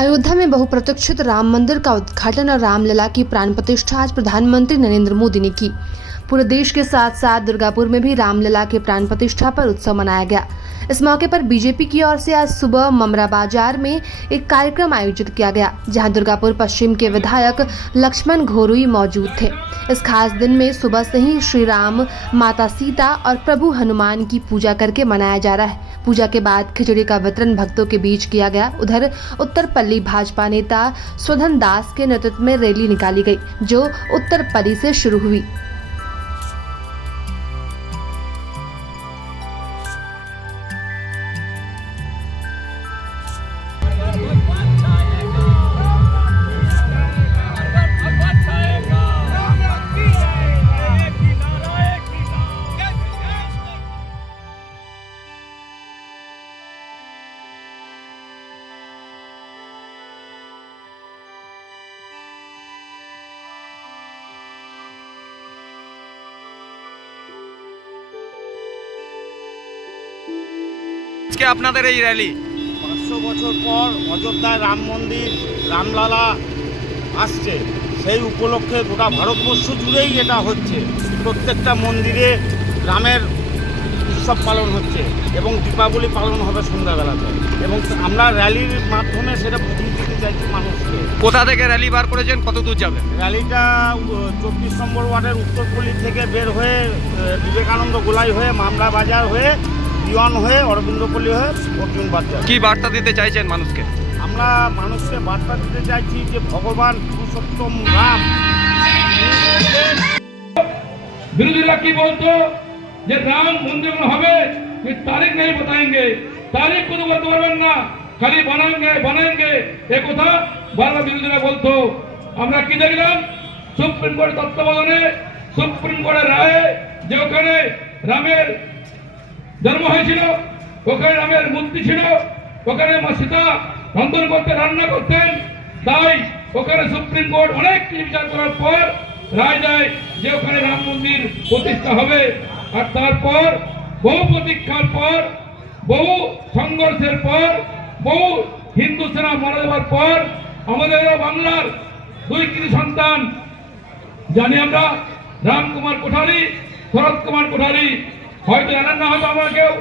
अयोध्या में बहुप्रतीक्षित राम मंदिर का उद्घाटन और रामलला की प्राण प्रतिष्ठा आज प्रधानमंत्री नरेंद्र मोदी ने की। पूरे देश के साथ साथ दुर्गापुर में भी रामलला के प्राण प्रतिष्ठा पर उत्सव मनाया गया। इस मौके पर बीजेपी की ओर से आज सुबह ममरा बाजार में एक कार्यक्रम आयोजित किया गया, जहां दुर्गापुर पश्चिम के विधायक लक्ष्मण घोरुई मौजूद थे। इस खास दिन में सुबह से ही श्री राम, माता सीता और प्रभु हनुमान की पूजा करके मनाया जा रहा है। पूजा के बाद खिचड़ी का वितरण भक्तों के बीच किया गया। उधर उत्तरपल्ली भाजपा नेता स्वधन दास के नेतृत्व में रैली निकाली गई, जो उत्तरपल्ली से शुरू हुई। আজকে আপনাদের এই র্যালি 500 বছর পর অযোধ্যায় রাম মন্দির রামলালা আসছে, সেই উপলক্ষে গোটা ভারতবর্ষ জুড়েই এটা হচ্ছে। প্রত্যেকটা মন্দিরে রামের উৎসব পালন হচ্ছে এবং দীপাবলি পালন হবে সন্ধ্যাবেলাতে, এবং আমরা র্যালির মাধ্যমে সেটা বুঝিয়ে দিতে চাইছি মানুষকে। কোথা থেকে র্যালি বার করেছেন, কত দূর যাবেন? র্যালিটা 24 নম্বর ওয়ার্ডের উত্তরপল্লী থেকে বের হয়ে বিবেকানন্দ গোলাই হয়ে মামলা বাজার হয়ে দিওয়ান হয়ে অরবিন্দপল্লী হয়ে অর্জুন বাজার। কি বার্তা দিতে চাইছেন মানুষকে? আমরা মানুষকে বার্তা দিতে চাইছি যে ভগবান পুরুষোত্তম রাম। বিরোধীরা কি বলতো যে রাম মন্দির হবে, তারিখ নেই बताएंगे, তারিখ কোনো বলতে পারবেন না, খালি বানাएंगे এই কথা বারবার বিরোধীরা বলতো। আমরা কি দেখলাম? সুপ্রিম কোর্টের তত্ত্বাবধানে, সুপ্রিম কোর্টের রায়ে যে ওখানে রামের জন্ম হয়েছিল, ওখানে রামের মূর্তি ছিল, ওখানে মা সীতা রন্ধন করতে রান্না করতেন, তাই ওখানে সুপ্রিম কোর্ট অনেক কিছু বিচার করার পর রায় দেয় যে ওখানে রাম মন্দির প্রতিষ্ঠা হবে। আর তারপর বহু প্রতীক্ষার পর, বহু সংঘর্ষের পর, বহু হিন্দু সেনা মারা যাওয়ার পর আমাদের বাংলার দুই কৃতি সন্তান জানি আমরা, রামকুমার কোঠারি, শরৎ কুমার কোঠারি, হয়তো জানেন না, হয়তো আমরা কেউ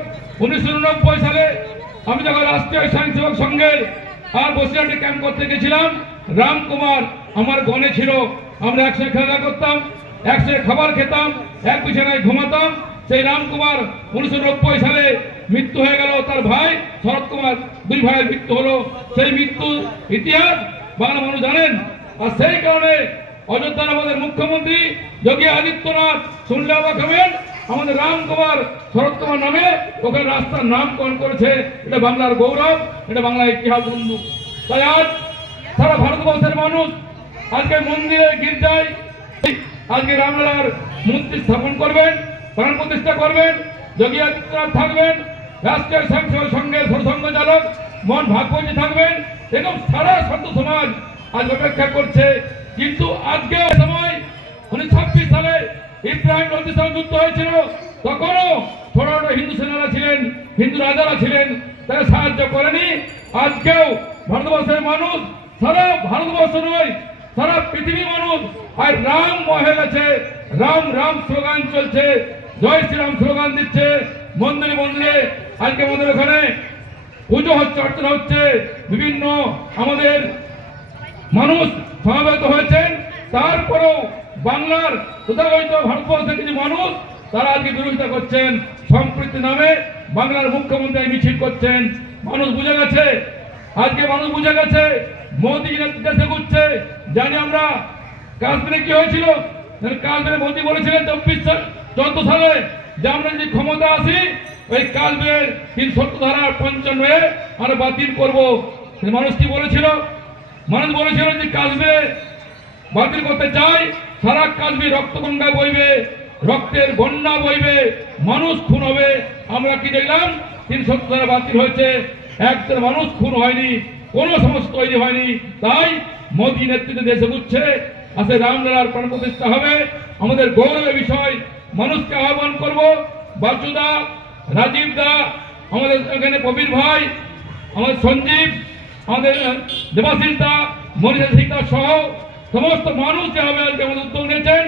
1989 সালে আমি যখন রাষ্ট্রীয় স্বয়ংসেবক সংঘের আর বসিরহাটে ক্যাম্প করতে গেছিলাম, রামকুমার আমার গণে ছিল। আমরা একসাথে খেলা করতাম, একসাথে খাবার খেতাম, এক বিছানায় ঘুমাতাম। সেই রামকুমার 1990 সালে মৃত্যু হয়ে গেল, তার ভাই শরৎ কুমার, দুই ভাইয়ের মৃত্যু হলো। সেই মৃত্যু ইতিহাস বাংলা মানুষ জানেন। আর সেই কারণে অযোধ্যার আমাদের মুখ্যমন্ত্রী যোগী আদিত্যনাথ, শুনলে অবাক হবেন, আমাদের রামকুমার শরৎ কুমার নামে ওখানে রাস্তার নামকরণ করেছে। এটা বাংলার গৌরব, এটা বাংলার ইতিহাস বন্ধু। তাই আজ সারা ভারতবর্ষের মানুষ আজকে মন্দিরে গির্জায় আজকে রামলালার মূর্তি স্থাপন করবেন, প্রাণ প্রতিষ্ঠা করবেন। যোগী আদিত্যনাথ থাকবেন, রাষ্ট্রীয় স্বয়ংসেবক সংঘের সরসংঘ চালক মোহন ভাগবতী থাকবেন, এবং সারা সন্ত সমাজ আজ অপেক্ষা করছে। কিন্তু আজকে সময় 1926 সালে ইব্রাহিম লোদির সঙ্গে যুদ্ধ হয়েছিল, তখনও ছোট ছোট হিন্দু সেনারা ছিলেন, হিন্দু রাজারা ছিলেন, তারা সাহায্য করেনি। আজকেও ভারতবর্ষের মানুষ, সারা ভারতবর্ষ নয় সারা পৃথিবী মানুষ আর রাম হয়ে গেছে। রাম রাম স্লোগান চলছে, জয় শ্রীরাম স্লোগান দিচ্ছে মন্দিরে মন্দিরে। আজকে আমাদের ওখানে পুজো হচ্ছে, অর্চনা হচ্ছে, বিভিন্ন আমাদের মানুষ সমাবেত হয়েছেন। তারপরেও বাংলার তথাকথিত ভারতবর্ষের কিছু মানুষ তারা আজকে বিরোধিতা করছেন, সম্প্রীতি নামে বাংলার মুখ্যমন্ত্রী মিছিল করছেন। মানুষ বুঝে গেছে, আজকে মানুষ বুঝে গেছে মোদী নেতৃত্বে ঘুরছে। জানি আমরা কাশ্মীরে কি হয়েছিল, কাশ্মীরে মোদী বলেছিলেন 14 সালে যে আমরা যদি ক্ষমতা আসি ওই কাশ্মীরের 370 ধারা 55 আমরা বাতিল করবো। মানুষ কি বলেছিল? মানুষ বলেছিল যে কাশ্মীরে বাতিল করতে চাই, সারা কাশ্মীর রক্তগঙ্গা বইবে, রক্তের বন্যা বইবে, মানুষ খুন হবে। আমরা কি দেখলাম? 370 ধারা বাতিল হয়েছে, একজন মানুষ খুন হয়নি, কোনো সমস্যা তৈরি হয়নি। তাই মোদী নেতৃত্বে দেশে ঘুরছে, আসে রামলালার প্রাণ প্রতিষ্ঠা হবে। আমাদের গৌরবের বিষয়। মানুষকে আহ্বান করব, বাচুদা, রাজীব দা, আমাদের এখানে প্রবীর ভাই, আমাদের সঞ্জীব, আমাদের দেবাশিসদা মনীষা সিংদা সহ সমস্ত মানুষ যেভাবে আজকে আমাদের উদ্যোগ নিয়েছেন,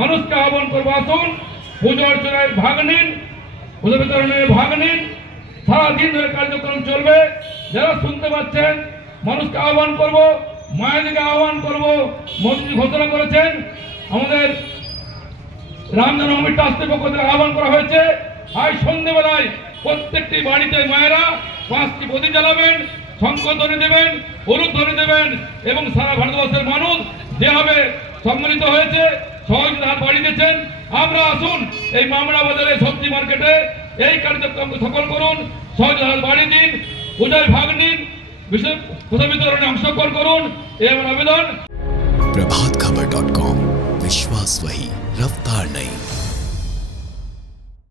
মানুষকে আহ্বান করবো আসুন পুজো অর্চনায় ভাগ নিন, পুজো বিতরণে ভাগ নিন। সারাদিন ধরে কার্যক্রম চলবে। যারা শুনতে পাচ্ছেন মানুষকে আহ্বান করব, মায়েদিকে আহ্বান করব। মোদী ঘোষণা করেছেন, আমাদের রাম জন্মভূমি ট্রাস্টের পক্ষ থেকে আহ্বান করা হয়েছে, আজ সন্ধ্যেবেলায় প্রত্যেকটি বাড়িতে মায়েরা 5টি প্রতি জ্বালাবেন, শঙ্খধ্বনি দেবেন, উলুধ্বনি দেবেন এবং সারা ভারতবর্ষের মানুষ যেভাবে সম্মিলিত হয়েছে সহযোগিতা হাত বাড়িয়ে দিয়েছেন। আমরা আসুন এই মামলা বাজারে সবজি মার্কেটে এই কার্যক্রমকে সফল করুন, সহযোগিতা হাত বাড়িয়ে দিন, পূজায় ভাগ নিন, পুজো বিতরণে অংশগ্রহণ করুন, এই আমার আবেদন। प्रभात खबर.com, विश्वास वही, रफ्तार नहीं।